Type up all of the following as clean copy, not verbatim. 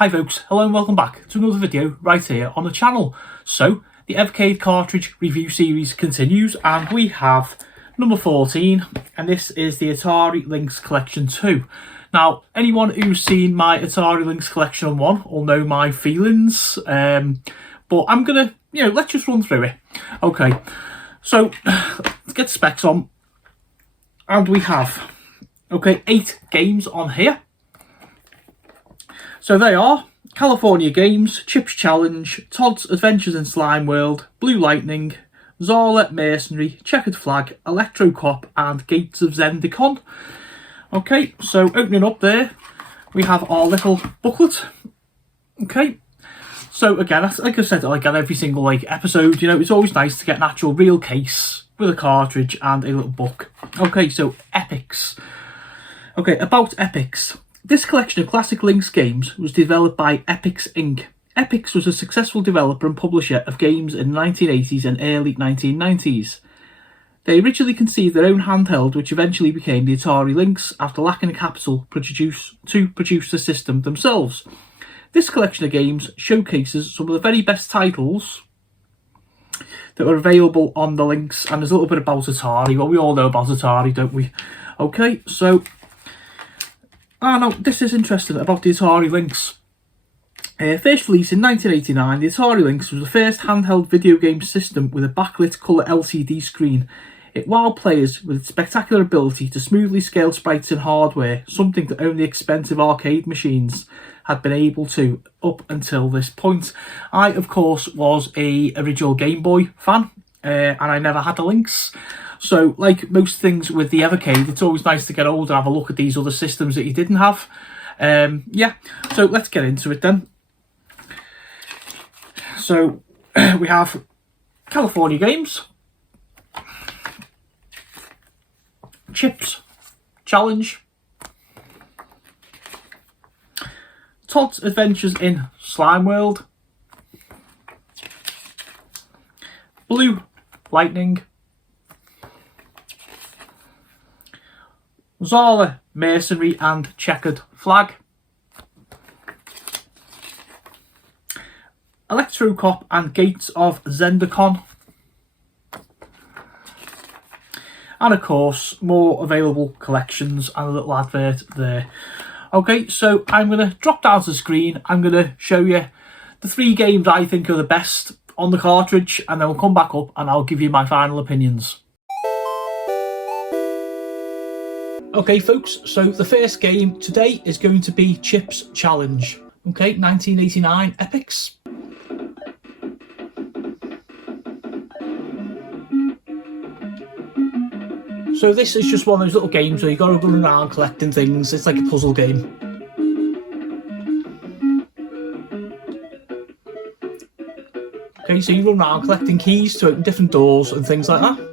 Hi folks, hello and welcome back to another video right here on the channel. So, the Evercade Cartridge review series continues and we have number 14 and this is the Atari Lynx Collection 2. Now, anyone who's seen my Atari Lynx Collection 1 will know my feelings, but I'm gonna, let's just run through it. Okay, so let's get the specs on and we have, 8 games on here. So they are California Games, Chips Challenge, Todd's Adventures in Slime World, Blue Lightning, Zala Mercenary, Checkered Flag, Electro Cop and Gates of Zendikon. Okay, so opening up there, we have our little booklet. Okay, so again, like I said, like on every single episode, it's always nice to get an actual real case with a cartridge and a little book. Okay, so Epics. Okay, about Epics. This collection of classic Lynx games was developed by Epix Inc. Epix was a successful developer and publisher of games in the 1980s and early 1990s. They originally conceived their own handheld, which eventually became the Atari Lynx after lacking the capital to produce the system themselves. This collection of games showcases some of the very best titles that were available on the Lynx, and there's a little bit about Atari. Well, we all know about Atari, don't we? Okay, so now, this is interesting about the Atari Lynx. First released in 1989, the Atari Lynx was the first handheld video game system with a backlit colour LCD screen. It wowed players with its spectacular ability to smoothly scale sprites and hardware, something that only expensive arcade machines had been able to up until this point. I, of course, was a original Game Boy fan, and I never had a Lynx. So, like most things with the Evercade, it's always nice to get older and have a look at these other systems that you didn't have. So let's get into it then. So, we have California Games, Chips Challenge, Todd's Adventures in Slime World, Blue Lightning, Zala Mercenary and Checkered Flag, Electro Cop and Gates of Zendikon, and of course more available collections and a little advert there. Okay, so I'm going to drop down to the screen. I'm going to show you the 3 games I think are the best on the cartridge, and then we'll come back up and I'll give you my final opinions. Okay folks, so the first game today is going to be Chips Challenge. Okay, 1989 Epics. So this is just one of those little games where you got to run around collecting things. It's like a puzzle game. Okay, so you run around collecting keys to open different doors and things like that.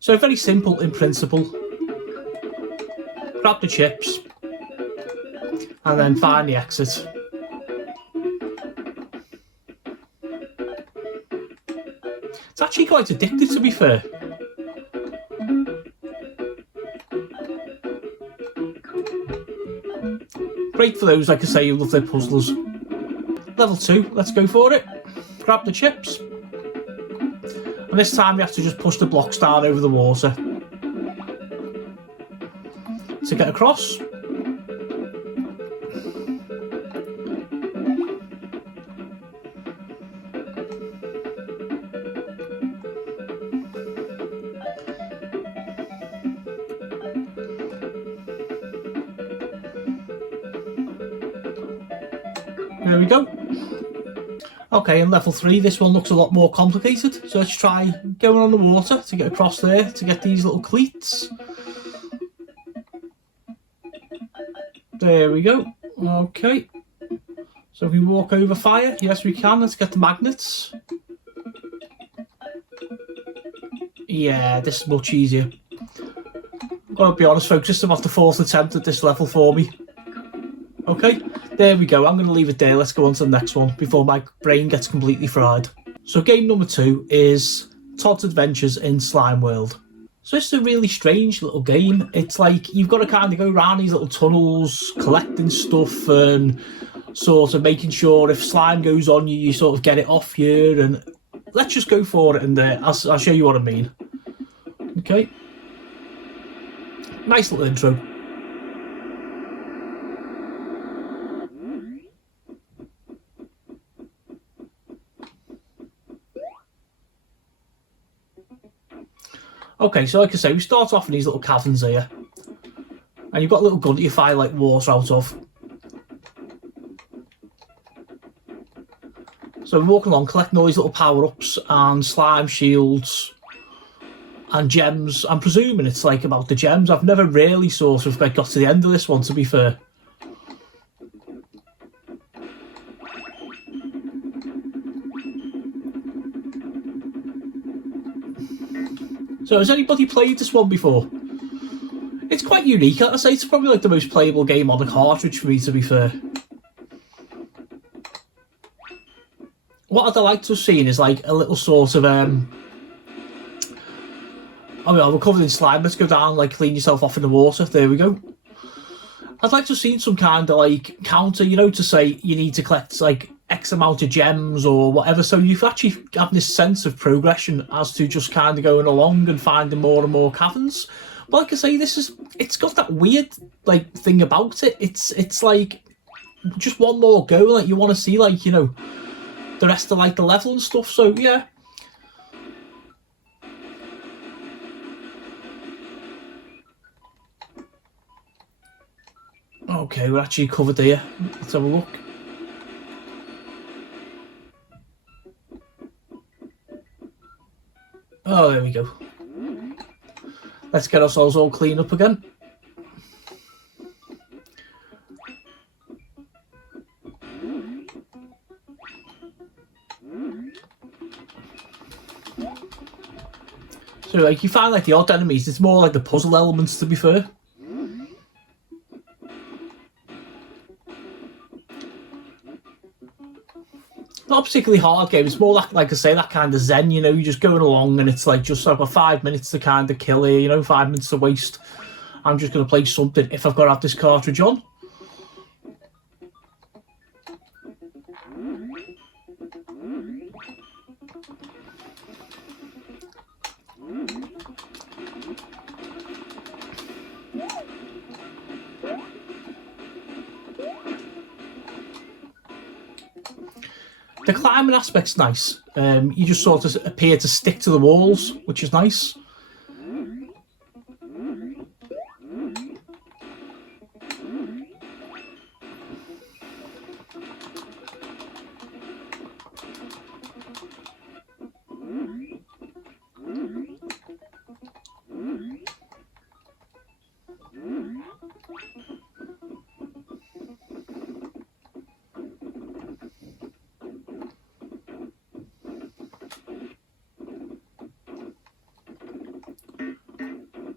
So very simple in principle. Grab the chips and then find the exit. It's actually quite addictive, to be fair. Great for those, like I say, who love their puzzlers. Level 2, let's go for it. Grab the chips. And this time you have to just push the blocks down over the water to get across. There we go. Okay, and level 3, this one looks a lot more complicated. So let's try going on the water to get across there to get these little cleats. There we go. Okay. So we walk over fire. Yes, we can. Let's get the magnets. Yeah, this is much easier. Gotta be honest folks, this is about the 4th attempt at this level for me. Okay, there we go. I'm going to leave it there. Let's go on to the next one before my brain gets completely fried. So game number 2 is Todd's Adventures in Slime World. So it's a really strange little game. It's like you've got to kind of go around these little tunnels, collecting stuff and sort of making sure if slime goes on you, you sort of get it off you. And let's just go for it and I'll show you what I mean. Okay. Nice little intro. Okay, so like I say, we start off in these little caverns here. And you've got a little gun that you fire like water out of. So we're walking along, collecting all these little power-ups and slime shields and gems. I'm presuming it's like about the gems. I've never really sort of got to the end of this one, to be fair. So has anybody played this one before? It's quite unique. I'd say it's probably like the most playable game on the cartridge for me, to be fair. What I'd like to have seen is like a little sort of I mean, we're covered in slime. Let's go down, like clean yourself off in the water. There we go. I'd like to have seen some kind of like counter, you know, to say you need to collect like X amount of gems or whatever. So you've actually got this sense of progression as to just kind of going along and finding more and more caverns. But like I say, it's got that weird like thing about it. It's like just one more go. Like you want to see like, you know, the rest of like the level and stuff. So yeah. Okay, we're actually covered here. Let's have a look. Oh, there we go. Let's get ourselves all cleaned up again. So like you find like the odd enemies, it's more like the puzzle elements, to be fair. Not a particularly hard game. It's more like I say, that kind of zen, you know, you're just going along and it's like just I've got 5 minutes to kind of kill here, you know, 5 minutes to waste. I'm just going to play something if I've got to have this cartridge on. The climbing aspect's nice. You just sort of appear to stick to the walls, which is nice.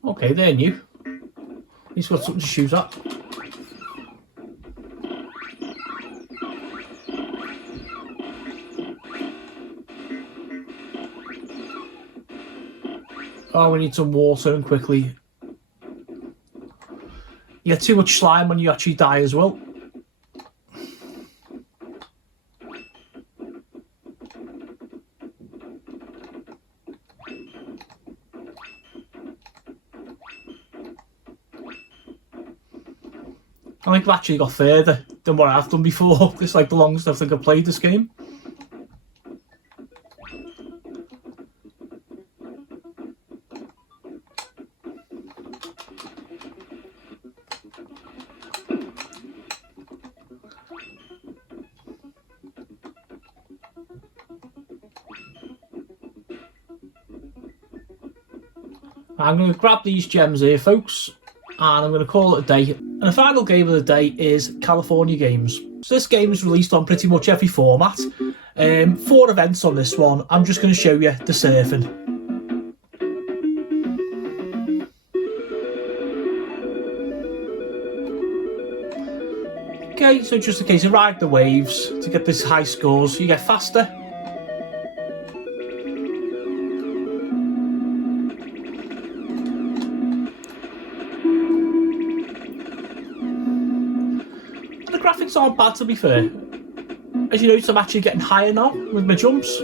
Okay, they're new. He's got something to shoot at. Oh, we need some water and quickly. You get too much slime when you actually die as well. I think I've actually got further than what I've done before. It's like the longest I think I've played this game. I'm going to grab these gems here, folks, and I'm going to call it a day. And the final game of the day is California Games. So this game is released on pretty much every format. 4 events on this one. I'm just going to show you the surfing. Okay, so just in case you ride the waves to get these high scores, you get faster. The graphics aren't bad, to be fair. As you notice, I'm actually getting higher now with my jumps.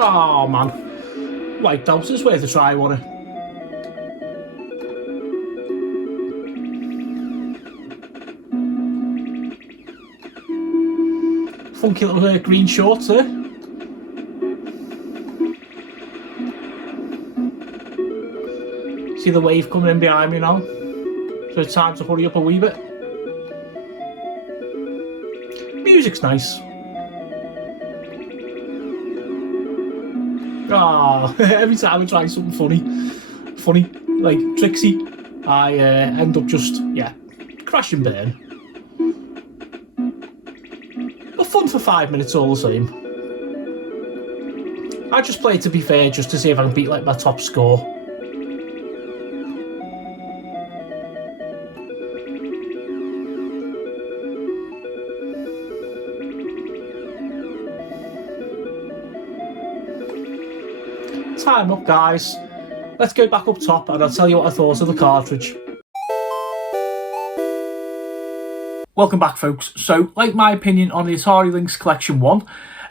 Oh man, wiped out. It's worth a try, wasn't it? Funky little green shorts there. See the wave coming in behind me now, so it's time to hurry up a wee bit. Music's nice. Ah, every time I try something funny, like Trixie, I end up just, yeah, crash and burn. But fun for 5 minutes all the same. I just play it, to be fair, just to see if I can beat like my top score. Time up, guys. Let's go back up top and I'll tell you what I thought of the cartridge. Welcome back, folks. So, like my opinion on the Atari Lynx Collection 1,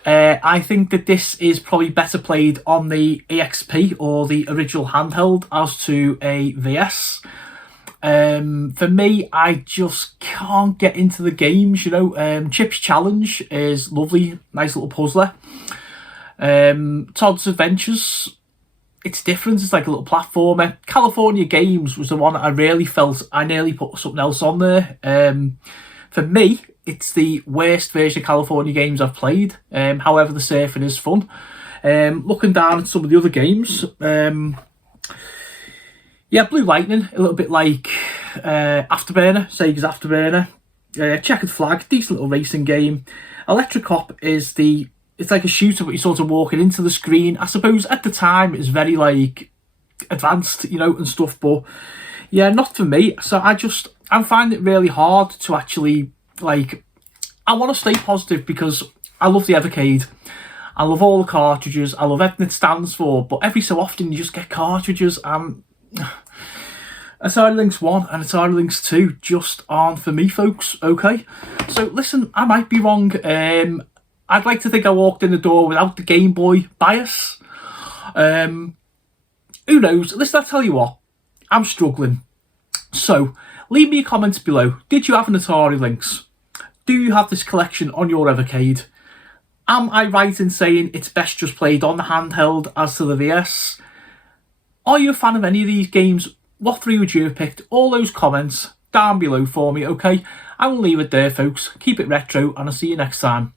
I think that this is probably better played on the EXP or the original handheld as to a VS. For me, I just can't get into the games, you know. Chip's Challenge is lovely, nice little puzzler. Todd's Adventures, it's different, it's like a little platformer. California Games was the one that I really felt I nearly put something else on there. For me, it's the worst version of California Games I've played. However, the surfing is fun. Looking down at some of the other games, yeah, Blue Lightning, a little bit like Afterburner, Sega's Afterburner. Checkered Flag, decent little racing game. Electric Cop is it's like a shooter, but you're sort of walking into the screen. I suppose at the time it's very like advanced, you know, and stuff, but yeah, not for me. So I'm finding it really hard to actually, like, I want to stay positive because I love the Evercade. I love all the cartridges. I love everything it stands for, but every so often you just get cartridges and Atari Lynx 1 and Atari Lynx 2 just aren't for me, folks, okay? So listen, I might be wrong. I'd like to think I walked in the door without the Game Boy bias. Who knows? Listen, I'll tell you what, I'm struggling. So, leave me your comments below. Did you have an Atari Lynx? Do you have this collection on your Evercade? Am I right in saying it's best just played on the handheld as to the VS? Are you a fan of any of these games? What three would you have picked? All those comments down below for me, okay? I will leave it there, folks. Keep it retro, and I'll see you next time.